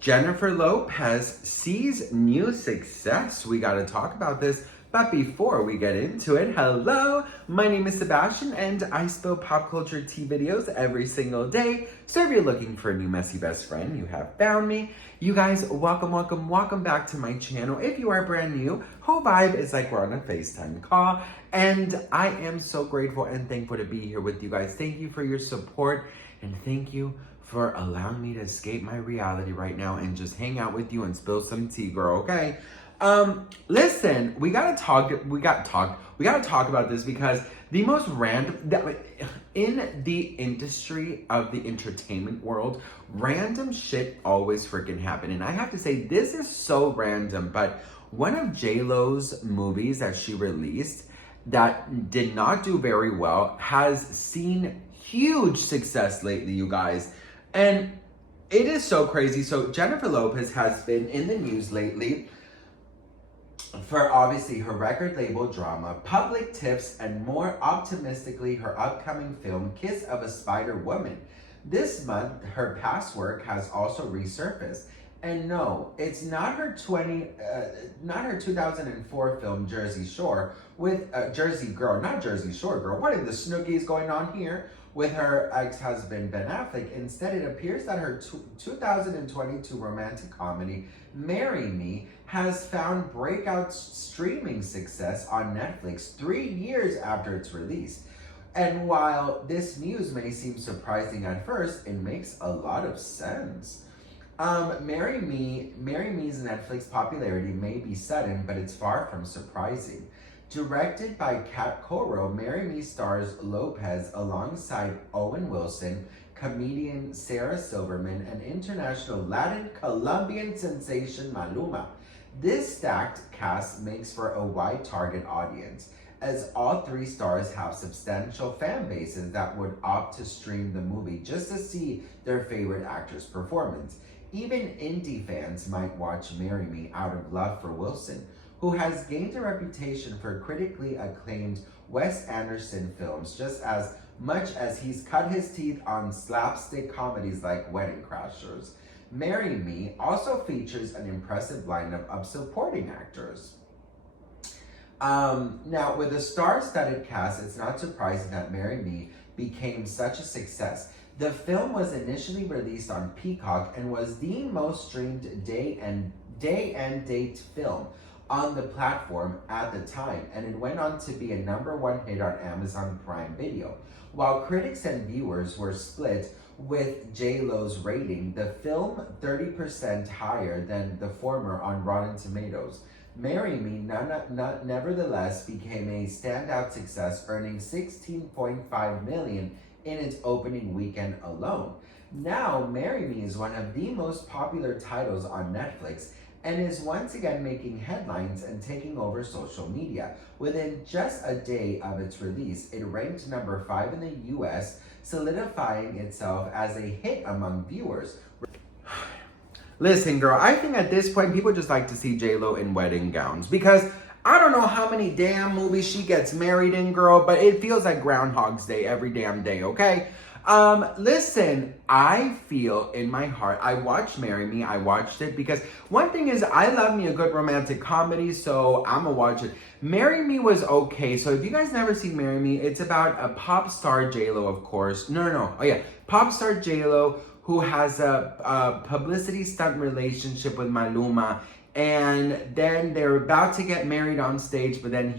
Jennifer Lopez sees new success. We got to talk about this. But before we get into it, hello, my name is Sebastian and I spill pop culture tea videos every single day. So if you're looking for a new messy best friend, you have found me. You guys, welcome back to my channel. If you are brand new, whole vibe is like we're on a FaceTime call. And I am so grateful and thankful to be here with you guys. Thank you for your support and thank you for allowing me to escape my reality right now and just hang out with you and spill some tea, girl, okay? Listen, we gotta talk about this because the most random, in the industry of the entertainment world, random shit always freaking happen. And I have to say, this is so random, but one of J-Lo's movies that she released that did not do very well has seen huge success lately, you guys. And it is so crazy. So Jennifer Lopez has been in the news lately for obviously her record label drama, public tips, and more optimistically, her upcoming film, Kiss of a Spider Woman. This month, her past work has also resurfaced. And no, it's not her 2004 film, Jersey Shore, with Jersey Girl, not Jersey Shore Girl. What are the snookies going on here? With her ex-husband, Ben Affleck. Instead, it appears that her 2022 romantic comedy, Marry Me, has found breakout streaming success on Netflix 3 years after its release. And while this news may seem surprising at first, it makes a lot of sense. Marry Me's Netflix popularity may be sudden, but it's far from surprising. Directed by Kat Coro, Marry Me stars Lopez alongside Owen Wilson, comedian Sarah Silverman, and international Latin Colombian sensation Maluma. This stacked cast makes for a wide target audience, as all three stars have substantial fan bases that would opt to stream the movie just to see their favorite actor's performance. Even indie fans might watch Marry Me out of love for Wilson, who has gained a reputation for critically acclaimed Wes Anderson films just as much as he's cut his teeth on slapstick comedies like Wedding Crashers. Marry Me also features an impressive lineup of supporting actors. Now, with a star-studded cast, it's not surprising that Marry Me became such a success. The film was initially released on Peacock and was the most streamed day and date film on the platform at the time, and it went on to be a #1 hit on Amazon Prime Video. While critics and viewers were split with J-Lo's rating, the film 30% higher than the former on Rotten Tomatoes. Marry Me nevertheless became a standout success, earning $16.5 million in its opening weekend alone. Now, Marry Me is one of the most popular titles on Netflix and is once again making headlines and taking over social media. Within just a day of its release, it ranked #5 in the US, solidifying itself as a hit among viewers. Listen, girl, I think at this point, people just like to see J-Lo in wedding gowns because I don't know how many damn movies she gets married in, girl, but it feels like Groundhog's Day every damn day, okay? Listen, I feel in my heart, I watched Marry Me, I watched it because one thing is I love me a good romantic comedy, so I'm gonna watch it. Marry Me was okay, so if you guys never seen Marry Me, it's about a pop star J-Lo, of course. No. Oh yeah, pop star J-Lo who has a publicity stunt relationship with Maluma. And then they're about to get married on stage, but then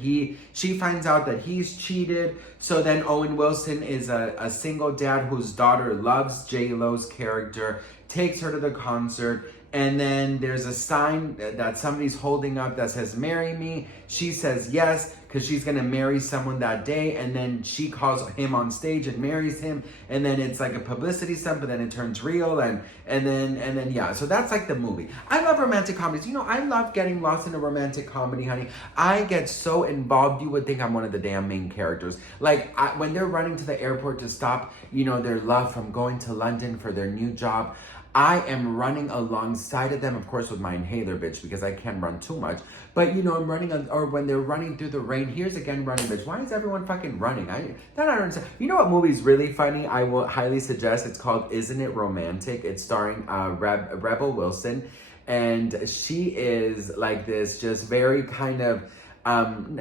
she finds out that he's cheated. So then Owen Wilson is a single dad whose daughter loves J-Lo's character, takes her to the concert, and then there's a sign that somebody's holding up that says, "Marry Me." She says yes, because she's gonna marry someone that day, and then she calls him on stage and marries him, and then it's like a publicity stunt, but then it turns real, and then yeah, so that's like the movie. I love romantic comedies. You know, I love getting lost in a romantic comedy, honey. I get so involved, you would think I'm one of the damn main characters. Like, when they're running to the airport to stop, you know, their love from going to London for their new job, I am running alongside of them, of course, with my inhaler, bitch, because I can't run too much. But you know, I'm running, or when they're running through the rain, here's again running, bitch. Why is everyone fucking running? I don't understand. You know what movie's really funny? I will highly suggest. It's called Isn't It Romantic? It's starring Rebel Wilson, and she is like this, just very kind of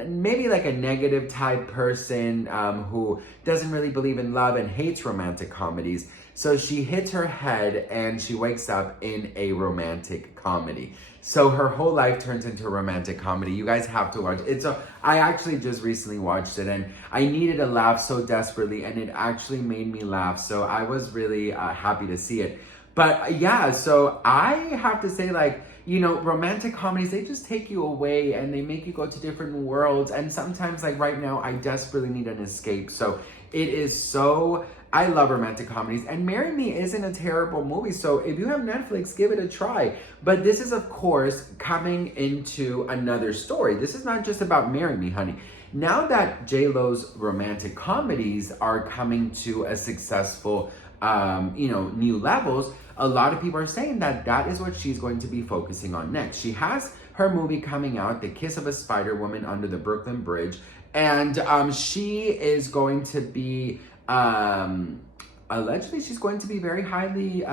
maybe like a negative type person who doesn't really believe in love and hates romantic comedies. So she hits her head and she wakes up in a romantic comedy. So her whole life turns into a romantic comedy. You guys have to watch it. I actually just recently watched it and I needed a laugh so desperately, and it actually made me laugh. So I was really happy to see it. But yeah, so I have to say, like, you know, romantic comedies, they just take you away and they make you go to different worlds. And sometimes, like right now, I desperately need an escape. So it is so, I love romantic comedies. And Marry Me isn't a terrible movie. So if you have Netflix, give it a try. But this is, of course, coming into another story. This is not just about Marry Me, honey. Now that J-Lo's romantic comedies are coming to a successful, new levels, a lot of people are saying that that is what she's going to be focusing on next. She has her movie coming out, The Kiss of a Spider Woman Under the Brooklyn Bridge, and she is going to be, allegedly, she's going to be very highly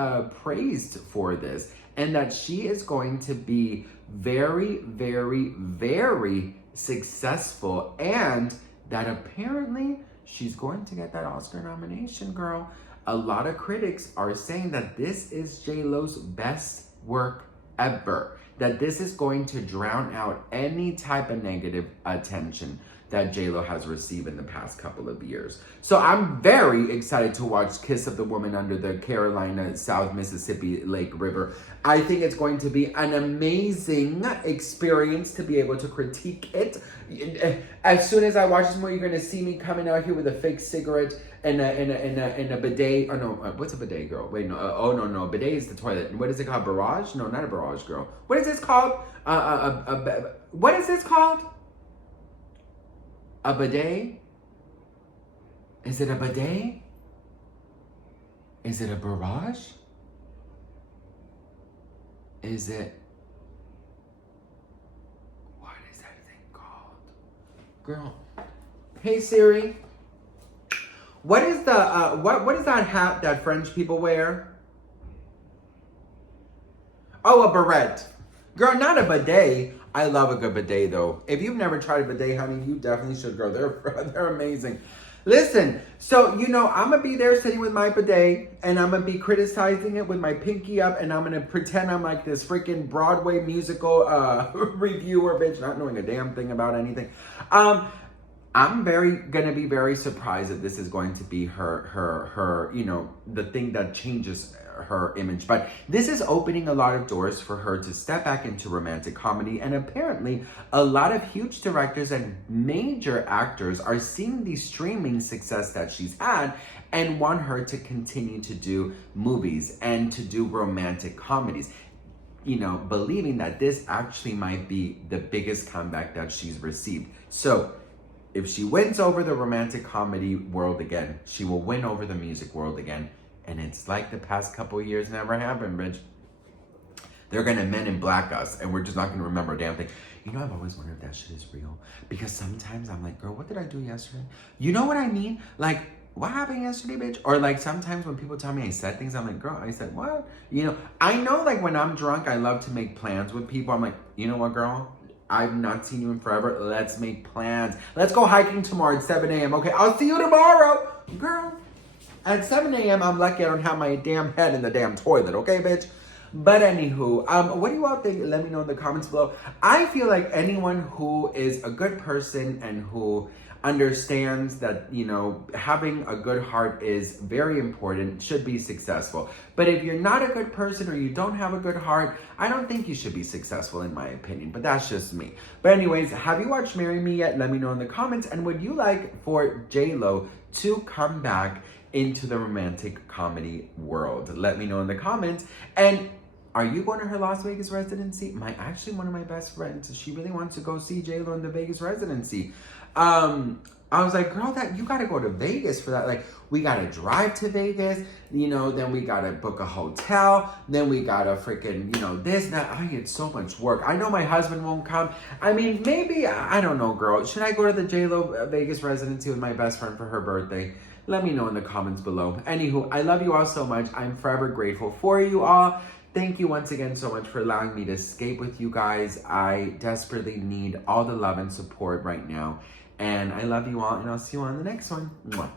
praised for this, and that she is going to be very, very, very successful, and that apparently she's going to get that Oscar nomination, girl. A lot of critics are saying that this is J-Lo's best work ever. That this is going to drown out any type of negative attention that J-Lo has received in the past couple of years. So I'm very excited to watch Kiss of the Woman Under the Carolina South Mississippi Lake River. I think it's going to be an amazing experience to be able to critique it. As soon as I watch this movie, you're going to see me coming out here with a fake cigarette and a bidet. Oh no, what's a bidet, girl? Wait, no. No. Bidet is the toilet. What is it called? Barrage? No, not a barrage, girl. What is this called? What is this called? A bidet? Is it a bidet? Is it a barrage? Is it... What is that thing called? Girl. Hey Siri. What is the, what is that hat that French people wear? Oh, a barrette. Girl, not a bidet. I love a good bidet though. If you've never tried a bidet, honey, you definitely should, girl. They're amazing. Listen, so, you know, I'm going to be there sitting with my bidet and I'm going to be criticizing it with my pinky up and I'm going to pretend I'm like this freaking Broadway musical reviewer, bitch, not knowing a damn thing about anything. I'm gonna be very surprised that this is going to be her, you know, the thing that changes her image. But this is opening a lot of doors for her to step back into romantic comedy. And apparently a lot of huge directors and major actors are seeing the streaming success that she's had and want her to continue to do movies and to do romantic comedies. You know, believing that this actually might be the biggest comeback that she's received. So if she wins over the romantic comedy world again, she will win over the music world again. And it's like the past couple of years never happened, bitch. They're gonna Men in Black us, and we're just not gonna remember a damn thing. You know, I've always wondered if that shit is real. Because sometimes I'm like, girl, what did I do yesterday? You know what I mean? Like, what happened yesterday, bitch? Or like sometimes when people tell me I said things, I'm like, girl, I said what? You know, I know like when I'm drunk, I love to make plans with people. I'm like, you know what, girl? I've not seen you in forever. Let's make plans. Let's go hiking tomorrow at 7 a.m. Okay, I'll see you tomorrow. Girl, at 7 a.m., I'm lucky I don't have my damn head in the damn toilet. Okay, bitch? But anywho, what do you all think? Let me know in the comments below. I feel like anyone who is a good person and who understands that, you know, having a good heart is very important, should be successful. But if you're not a good person or you don't have a good heart, I don't think you should be successful in my opinion, but that's just me. But anyways, have you watched Marry Me yet? Let me know in the comments. And would you like for J-Lo to come back into the romantic comedy world? Let me know in the comments. And are you going to her Las Vegas residency? Actually, one of my best friends, she really wants to go see J-Lo in the Vegas residency. I was like, girl, that you gotta go to Vegas for that. Like, we gotta drive to Vegas, then we gotta book a hotel, then we gotta freaking, this, that. It's so much work. I know my husband won't come. I mean, maybe, I don't know, girl. Should I go to the J-Lo Vegas residency with my best friend for her birthday? Let me know in the comments below. Anywho, I love you all so much. I'm forever grateful for you all. Thank you once again so much for allowing me to escape with you guys. I desperately need all the love and support right now. And I love you all, and I'll see you on the next one. Mwah.